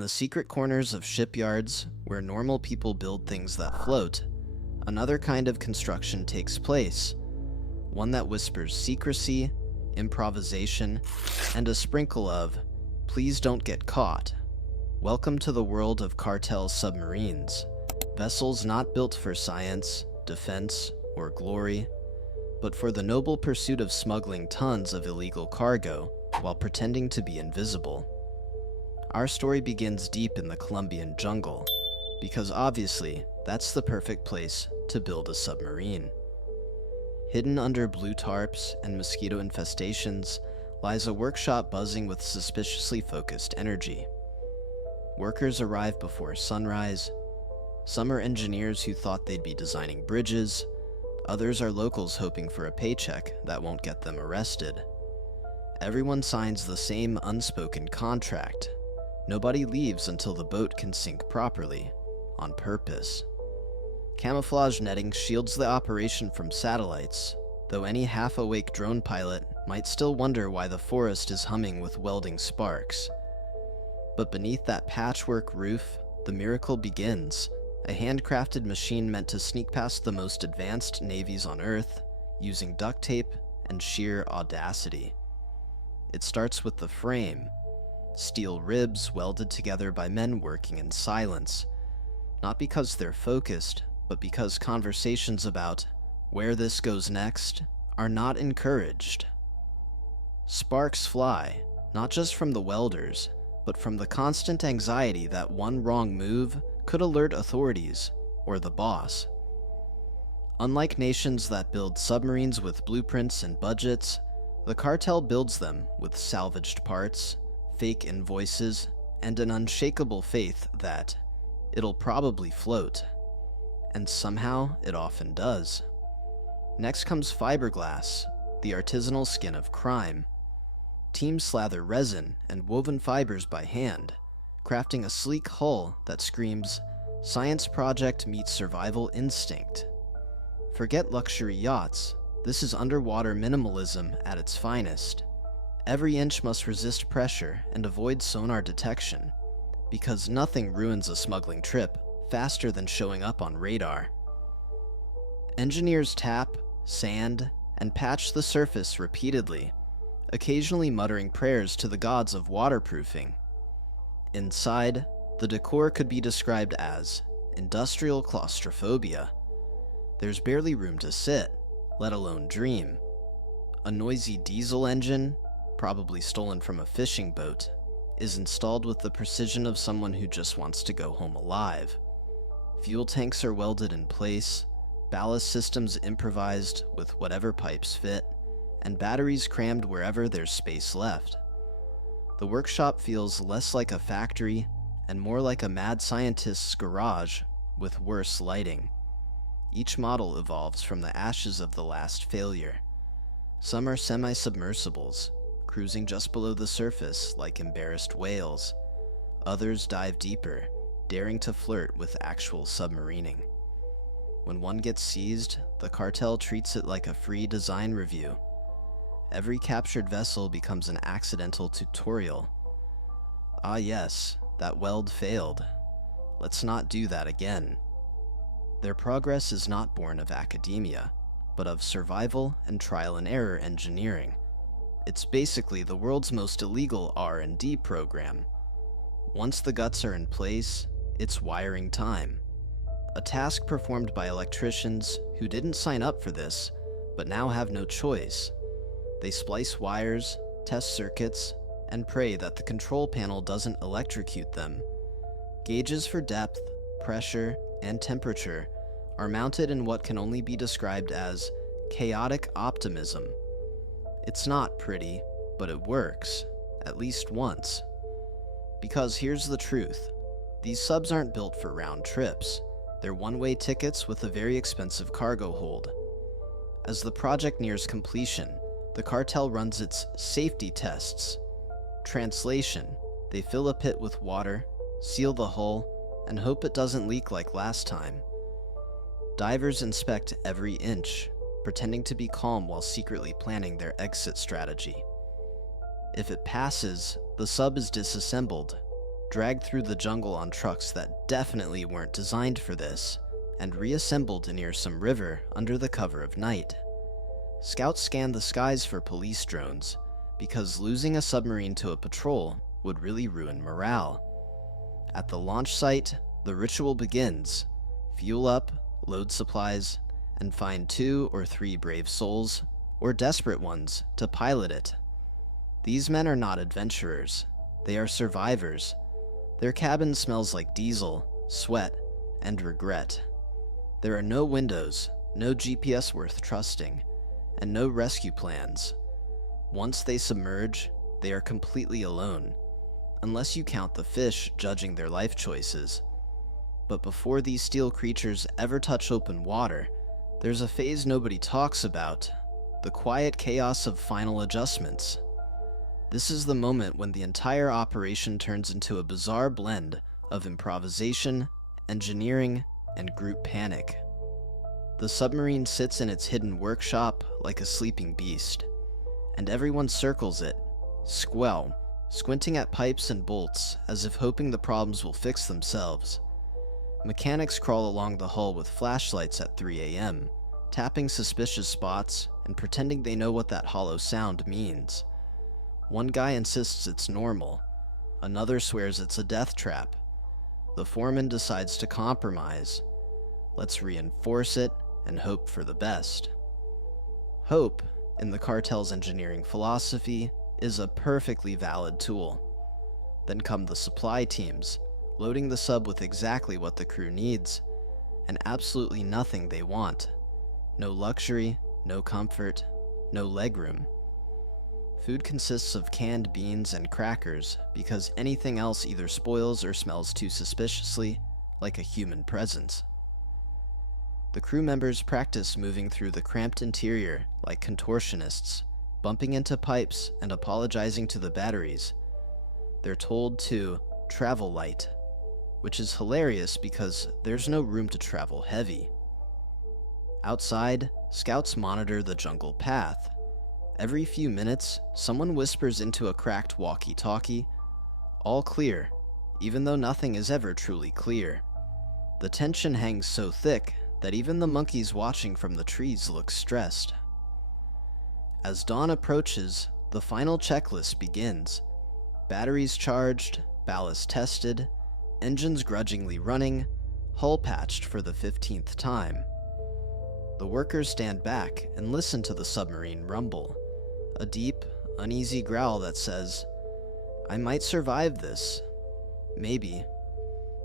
the secret corners of shipyards, where normal people build things that float, another kind of construction takes place, one that whispers secrecy, improvisation, and a sprinkle of, "Please don't get caught." Welcome to the world of Cartel submarines, vessels not built for science, defense, or glory, but for the noble pursuit of smuggling tons of illegal cargo while pretending to be invisible. Our story begins deep in the Colombian jungle, because obviously that's the perfect place to build a submarine. Hidden under blue tarps and mosquito infestations lies a workshop buzzing with suspiciously focused energy. Workers arrive before sunrise. Some are engineers who thought they'd be designing bridges. Others are locals hoping for a paycheck that won't get them arrested. Everyone signs the same unspoken contract. Nobody leaves until the boat can sink properly, on purpose. Camouflage netting shields the operation from satellites, though any half-awake drone pilot might still wonder why the forest is humming with welding sparks. But beneath that patchwork roof, the miracle begins, a handcrafted machine meant to sneak past the most advanced navies on Earth, using duct tape and sheer audacity. It starts with the frame, steel ribs welded together by men working in silence, not because they're focused, but because conversations about where this goes next are not encouraged. Sparks fly, not just from the welders, but from the constant anxiety that one wrong move could alert authorities or the boss. Unlike nations that build submarines with blueprints and budgets, the cartel builds them with salvaged parts, fake invoices, and an unshakable faith that it'll probably float. And somehow it often does. Next comes fiberglass, the artisanal skin of crime. Teams slather resin and woven fibers by hand, crafting a sleek hull that screams, "Science project meets survival instinct." Forget luxury yachts. This is underwater minimalism at its finest. Every inch must resist pressure and avoid sonar detection, because nothing ruins a smuggling trip faster than showing up on radar. Engineers tap, sand, and patch the surface repeatedly, occasionally muttering prayers to the gods of waterproofing. Inside, the decor could be described as industrial claustrophobia. There's barely room to sit, let alone dream. A noisy diesel engine, probably stolen from a fishing boat, is installed with the precision of someone who just wants to go home alive. Fuel tanks are welded in place, ballast systems improvised with whatever pipes fit, and batteries crammed wherever there's space left. The workshop feels less like a factory and more like a mad scientist's garage with worse lighting. Each model evolves from the ashes of the last failure. Some are semi-submersibles, cruising just below the surface like embarrassed whales. Others dive deeper, daring to flirt with actual submarining. When one gets seized, the cartel treats it like a free design review. Every captured vessel becomes an accidental tutorial. Ah yes, that weld failed. Let's not do that again. Their progress is not born of academia, but of survival and trial and error engineering. It's basically the world's most illegal R&D program. Once the guts are in place, it's wiring time. A task performed by electricians who didn't sign up for this, but now have no choice. They splice wires, test circuits, and pray that the control panel doesn't electrocute them. Gauges for depth, pressure, and temperature are mounted in what can only be described as chaotic optimism. It's not pretty, but it works, at least once. Because here's the truth. These subs aren't built for round trips. They're one-way tickets with a very expensive cargo hold. As the project nears completion, the cartel runs its safety tests. Translation: they fill a pit with water, seal the hull, and hope it doesn't leak like last time. Divers inspect every inch, pretending to be calm while secretly planning their exit strategy. If it passes, the sub is disassembled. dragged through the jungle on trucks that definitely weren't designed for this, and reassembled near some river under the cover of night. Scouts scanned the skies for police drones, because losing a submarine to a patrol would really ruin morale. At the launch site, the ritual begins. Fuel up, load supplies, and find 2 or 3 brave souls, or desperate ones, to pilot it. These men are not adventurers. They are survivors. Their cabin smells like diesel, sweat, and regret. There are no windows, no GPS worth trusting, and no rescue plans. Once they submerge, they are completely alone, unless you count the fish judging their life choices. But before these steel creatures ever touch open water, there's a phase nobody talks about, the quiet chaos of final adjustments. This is the moment when the entire operation turns into a bizarre blend of improvisation, engineering, and group panic. The submarine sits in its hidden workshop like a sleeping beast, and everyone circles it, squinting at pipes and bolts as if hoping the problems will fix themselves. Mechanics crawl along the hull with flashlights at 3 a.m., tapping suspicious spots and pretending they know what that hollow sound means. One guy insists it's normal, another swears it's a death trap. The foreman decides to compromise. Let's reinforce it and hope for the best. Hope, in the cartel's engineering philosophy, is a perfectly valid tool. Then come the supply teams, loading the sub with exactly what the crew needs, and absolutely nothing they want. No luxury, no comfort, no legroom. Food consists of canned beans and crackers because anything else either spoils or smells too suspiciously like a human presence. The crew members practice moving through the cramped interior like contortionists, bumping into pipes and apologizing to the batteries. They're told to travel light, which is hilarious because there's no room to travel heavy. Outside, scouts monitor the jungle path. Every few minutes, someone whispers into a cracked walkie-talkie, "All clear," even though nothing is ever truly clear. The tension hangs so thick that even the monkeys watching from the trees look stressed. As dawn approaches, the final checklist begins. Batteries charged, ballast tested, engines grudgingly running, hull patched for the 15th time. The workers stand back and listen to the submarine rumble. A deep, uneasy growl that says, "I might survive this. Maybe."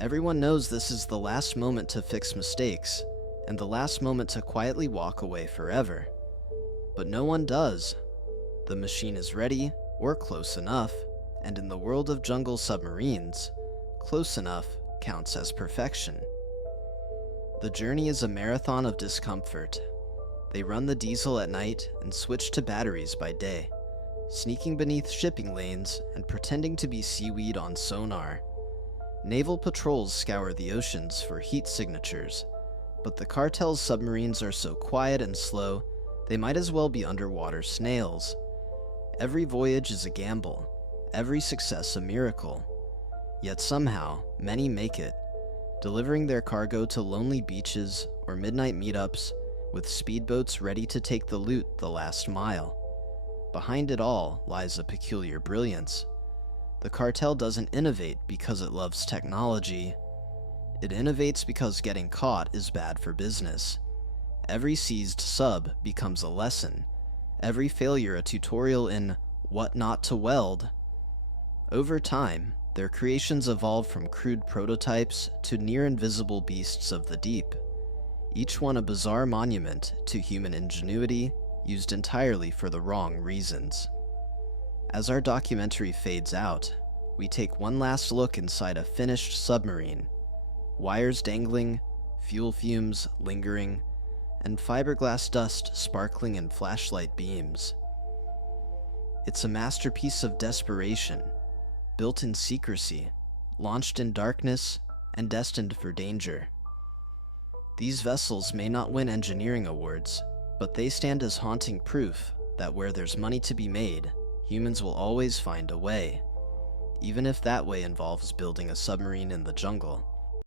Everyone knows this is the last moment to fix mistakes, and the last moment to quietly walk away forever. But no one does. The machine is ready, or close enough, and in the world of jungle submarines, close enough counts as perfection. The journey is a marathon of discomfort. They run the diesel at night and switch to batteries by day, sneaking beneath shipping lanes and pretending to be seaweed on sonar. Naval patrols scour the oceans for heat signatures, but the cartel's submarines are so quiet and slow, they might as well be underwater snails. Every voyage is a gamble, every success a miracle. Yet somehow, many make it, delivering their cargo to lonely beaches or midnight meetups, with speedboats ready to take the loot the last mile. Behind it all lies a peculiar brilliance. The cartel doesn't innovate because it loves technology. It innovates because getting caught is bad for business. Every seized sub becomes a lesson, every failure a tutorial in what not to weld. Over time, their creations evolve from crude prototypes to near-invisible beasts of the deep, each one a bizarre monument to human ingenuity used entirely for the wrong reasons. As our documentary fades out, we take one last look inside a finished submarine. Wires dangling, fuel fumes lingering, and fiberglass dust sparkling in flashlight beams. It's a masterpiece of desperation, built in secrecy, launched in darkness, and destined for danger. These vessels may not win engineering awards, but they stand as haunting proof that where there's money to be made, humans will always find a way. even if that way involves building a submarine in the jungle.